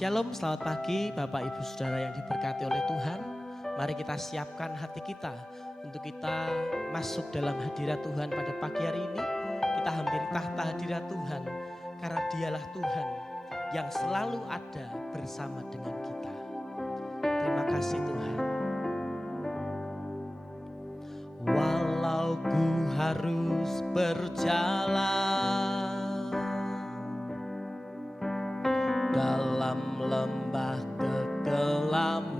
Shalom, selamat pagi Bapak Ibu Saudara yang diberkati oleh Tuhan. Mari kita siapkan hati kita untuk kita masuk dalam hadirat Tuhan pada pagi hari ini. Kita hampiri tahta hadirat Tuhan karena Dialah Tuhan yang selalu ada bersama dengan kita. Terima kasih Tuhan. Walau ku harus berjalan dalam lembah kekelaman,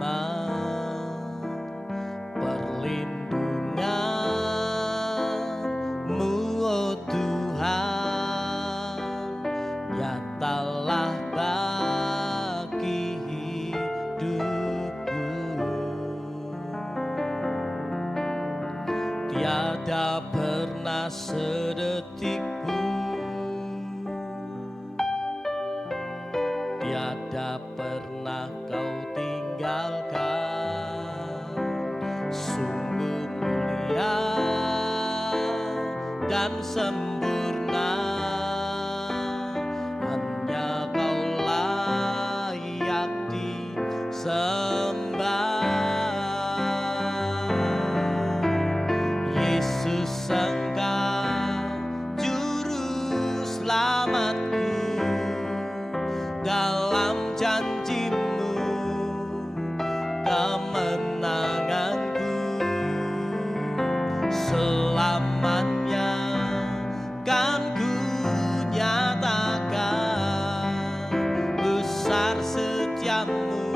perlindungan-Mu, oh Tuhan, nyatalah bagi hidupku. Tiada pernah sedetik pun, tiada pernah Kau tinggalkan. Sungguh mulia dan sempurna, hanya Kau layak disembah. Yesus Engkau juru selamatku, dalam janji-Mu kemenanganku. Selamanya kan ku nyatakan besar setiamu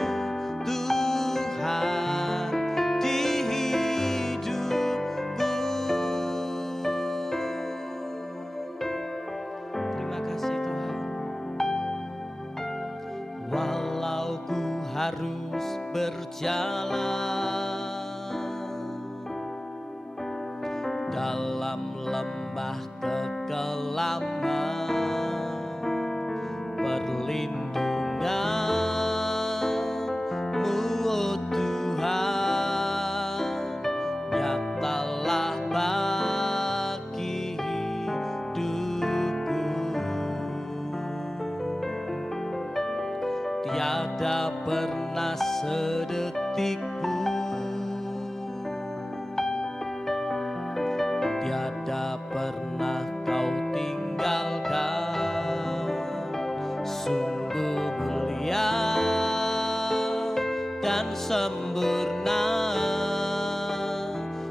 Tuhan di hidupku. Terima kasih Tuhan. Walau ku harus berjalan dalam lembah kekelaman, perlindungan-Mu, oh Tuhan, nyatalah bagi hidupku. Tiada pernah sedetik pun, tiada pernah Kau tinggalkan. Sungguh mulia dan sempurna,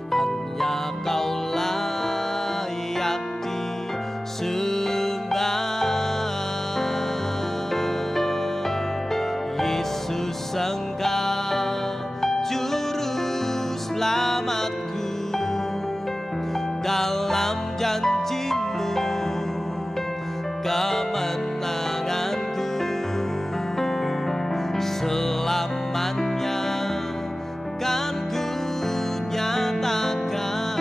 hanya Kau layak disembah. Yesus Engkau juru selamatku, dalam janji-Mu kemenanganku. Selamanya kan ku nyatakan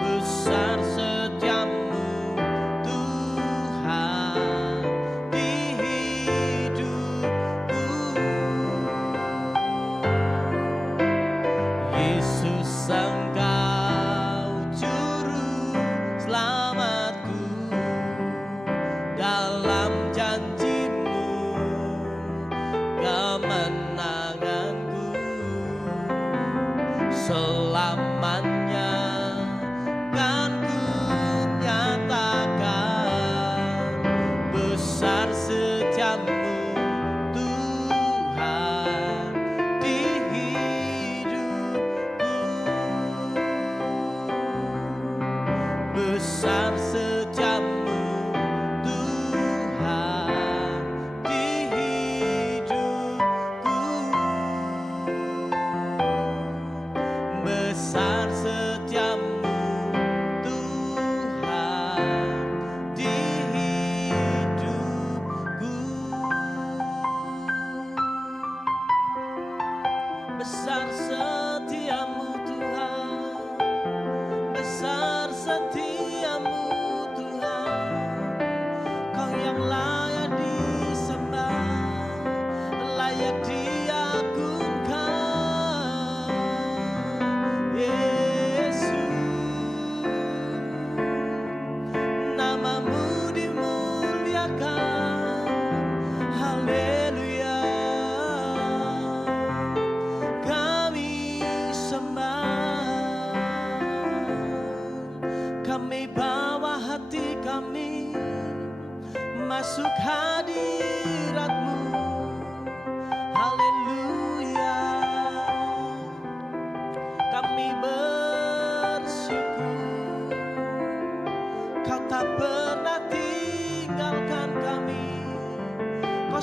besar setiamu Tuhan di hidupku. Yesus Engkau juru selamatku, dalam janji-Mu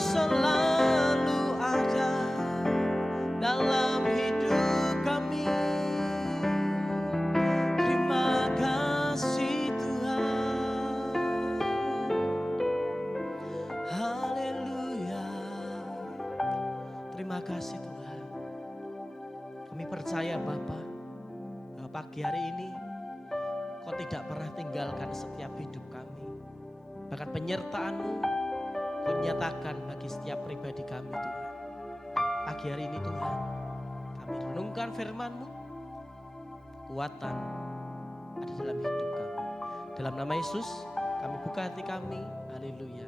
selalu ada dalam hidup kami. Terima kasih Tuhan. Haleluya. Terima kasih Tuhan. Kami percaya Bapa, bahwa pagi hari ini Kau tidak pernah tinggalkan setiap hidup kami. Bahkan penyertaan-Mu Kau nyatakan bagi setiap pribadi kami Tuhan. Pagi hari ini Tuhan, kami renungkan firman-Mu, kekuatan ada dalam hidup kami. Dalam nama Yesus kami buka hati kami. Haleluya.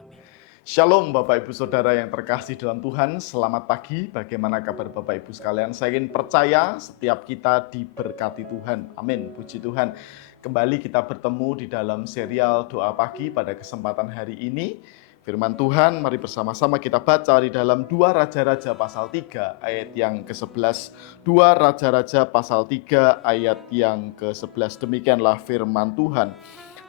Amin. Shalom Bapak Ibu Saudara yang terkasih dalam Tuhan, selamat pagi. Bagaimana kabar Bapak Ibu sekalian? Saya ingin percaya setiap kita diberkati Tuhan. Amin, puji Tuhan. Kembali kita bertemu di dalam serial doa pagi pada kesempatan hari ini. Firman Tuhan, mari bersama-sama kita baca di dalam 2 Raja-Raja pasal 3 ayat yang ke-11. 2 Raja-Raja pasal 3 ayat yang ke-11. Demikianlah firman Tuhan.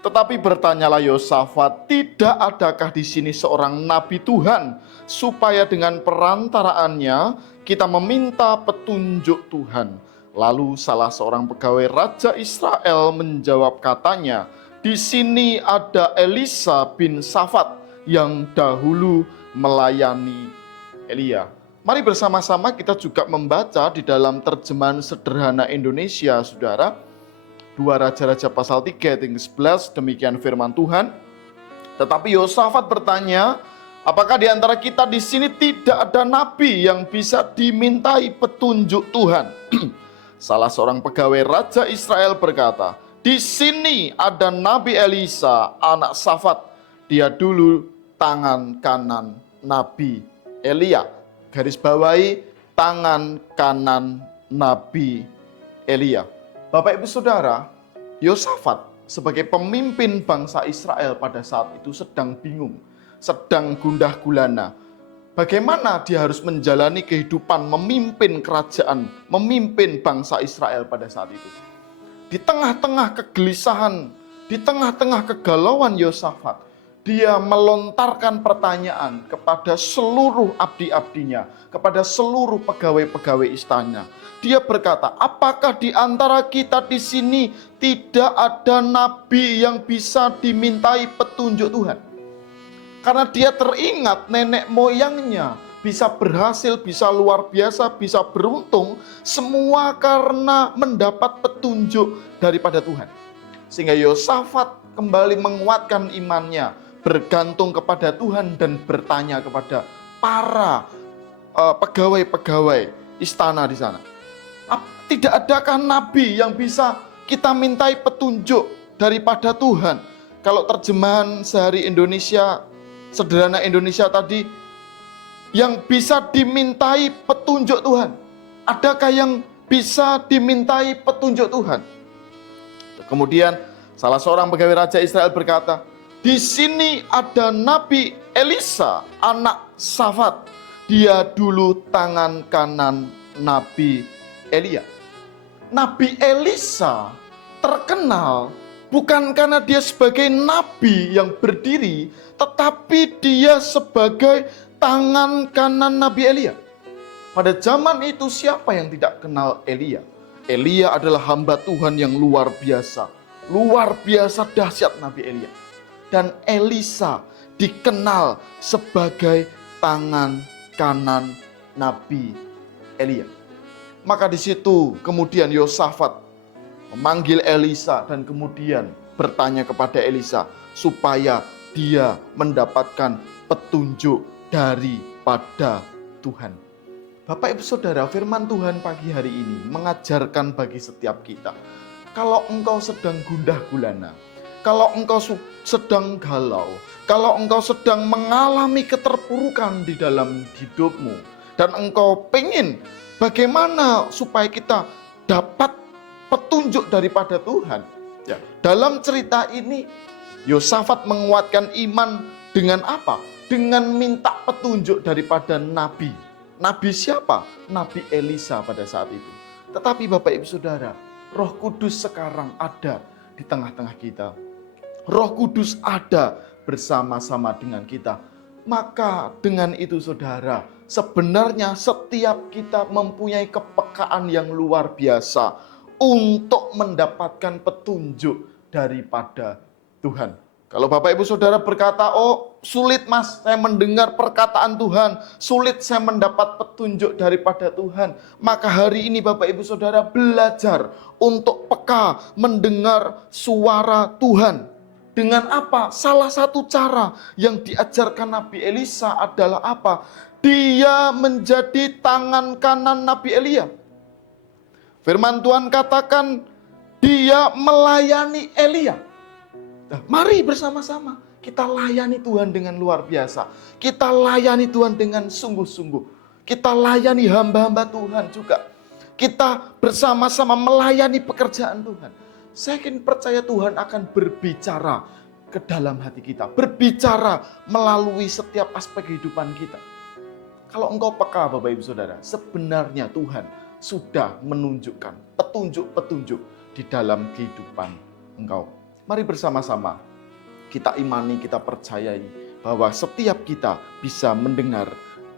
Tetapi bertanyalah Yosafat, tidak adakah di sini seorang nabi Tuhan, supaya dengan perantaraannya kita meminta petunjuk Tuhan. Lalu salah seorang pegawai Raja Israel menjawab katanya, di sini ada Elisa bin Safat yang dahulu melayani Elia. Mari bersama-sama kita juga membaca di dalam terjemahan sederhana Indonesia, saudara. 2 Raja-Raja pasal 3 ayat 11, demikian firman Tuhan. Tetapi Yosafat bertanya, apakah di antara kita di sini tidak ada nabi yang bisa dimintai petunjuk Tuhan? Salah seorang pegawai Raja Israel berkata, di sini ada Nabi Elisa, anak Safat. Dia dulu tangan kanan Nabi Elia. Garis bawahi, tangan kanan Nabi Elia. Bapak Ibu Saudara, Yosafat sebagai pemimpin bangsa Israel pada saat itu sedang bingung, sedang gundah gulana. Bagaimana dia harus menjalani kehidupan memimpin kerajaan, memimpin bangsa Israel pada saat itu. Di tengah-tengah kegelisahan, di tengah-tengah kegalauan Yosafat, dia melontarkan pertanyaan kepada seluruh abdi-abdinya, kepada seluruh pegawai-pegawai istana. Dia berkata, apakah di antara kita di sini tidak ada nabi yang bisa dimintai petunjuk Tuhan? Karena dia teringat nenek moyangnya bisa berhasil, bisa luar biasa, bisa beruntung, semua karena mendapat petunjuk daripada Tuhan. Sehingga Yosafat kembali menguatkan imannya, bergantung kepada Tuhan dan bertanya kepada para pegawai-pegawai istana di sana. Tidak adakah nabi yang bisa kita mintai petunjuk daripada Tuhan? Kalau terjemahan sehari Indonesia, sederhana Indonesia tadi, yang bisa dimintai petunjuk Tuhan. Adakah yang bisa dimintai petunjuk Tuhan? Kemudian salah seorang pegawai Raja Israel berkata, di sini ada Nabi Elisa, anak Safat. Dia dulu tangan kanan Nabi Elia. Nabi Elisa terkenal bukan karena dia sebagai nabi yang berdiri, tetapi dia sebagai tangan kanan Nabi Elia. Pada zaman itu siapa yang tidak kenal Elia? Elia adalah hamba Tuhan yang luar biasa dahsyat Nabi Elia. Dan Elisa dikenal sebagai tangan kanan Nabi Elia. Maka di situ kemudian Yosafat memanggil Elisa dan kemudian bertanya kepada Elisa supaya dia mendapatkan petunjuk daripada Tuhan. Bapak Ibu Saudara, firman Tuhan pagi hari ini mengajarkan bagi setiap kita, kalau engkau sedang gundah gulana, kalau engkau sedang galau, kalau engkau sedang mengalami keterpurukan di dalam hidupmu, dan engkau pengen bagaimana supaya kita dapat petunjuk daripada Tuhan. Ya, dalam cerita ini, Yosafat menguatkan iman dengan apa? Dengan minta petunjuk daripada nabi. Nabi siapa? Nabi Elisa pada saat itu. Tetapi Bapak Ibu Saudara, Roh Kudus sekarang ada di tengah-tengah kita. Roh Kudus ada bersama-sama dengan kita. Maka dengan itu saudara, sebenarnya setiap kita mempunyai kepekaan yang luar biasa untuk mendapatkan petunjuk daripada Tuhan. Kalau Bapak Ibu Saudara berkata, oh sulit mas saya mendengar perkataan Tuhan, sulit saya mendapat petunjuk daripada Tuhan. Maka hari ini Bapak Ibu Saudara belajar untuk peka mendengar suara Tuhan. Dengan apa? Salah satu cara yang diajarkan Nabi Elisa adalah apa? Dia menjadi tangan kanan Nabi Elia. Firman Tuhan katakan dia melayani Elia. Nah, mari bersama-sama kita layani Tuhan dengan luar biasa. Kita layani Tuhan dengan sungguh-sungguh. Kita layani hamba-hamba Tuhan juga. Kita bersama-sama melayani pekerjaan Tuhan. Saya yakin percaya Tuhan akan berbicara ke dalam hati kita. Berbicara melalui setiap aspek kehidupan kita. Kalau engkau peka Bapak Ibu Saudara, sebenarnya Tuhan sudah menunjukkan petunjuk-petunjuk di dalam kehidupan engkau. Mari bersama-sama kita imani, kita percayai bahwa setiap kita bisa mendengar,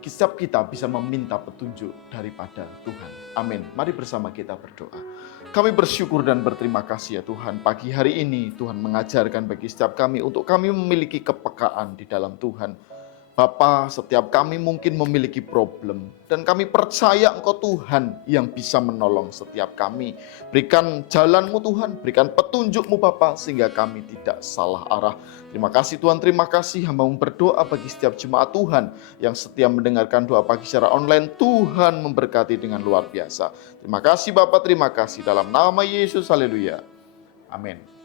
setiap kita bisa meminta petunjuk daripada Tuhan. Amin. Mari bersama kita berdoa. Kami bersyukur dan berterima kasih ya Tuhan. Pagi hari ini Tuhan mengajarkan bagi setiap kami untuk kami memiliki kepekaan di dalam Tuhan. Bapa, setiap kami mungkin memiliki problem dan kami percaya Engkau Tuhan yang bisa menolong setiap kami. Berikan jalan-Mu Tuhan, berikan petunjuk-Mu Bapa sehingga kami tidak salah arah. Terima kasih Tuhan, terima kasih. Hamba-Mu berdoa bagi setiap jemaat Tuhan yang setia mendengarkan doa pagi secara online. Tuhan memberkati dengan luar biasa. Terima kasih Bapa, terima kasih dalam nama Yesus. Haleluya. Amin.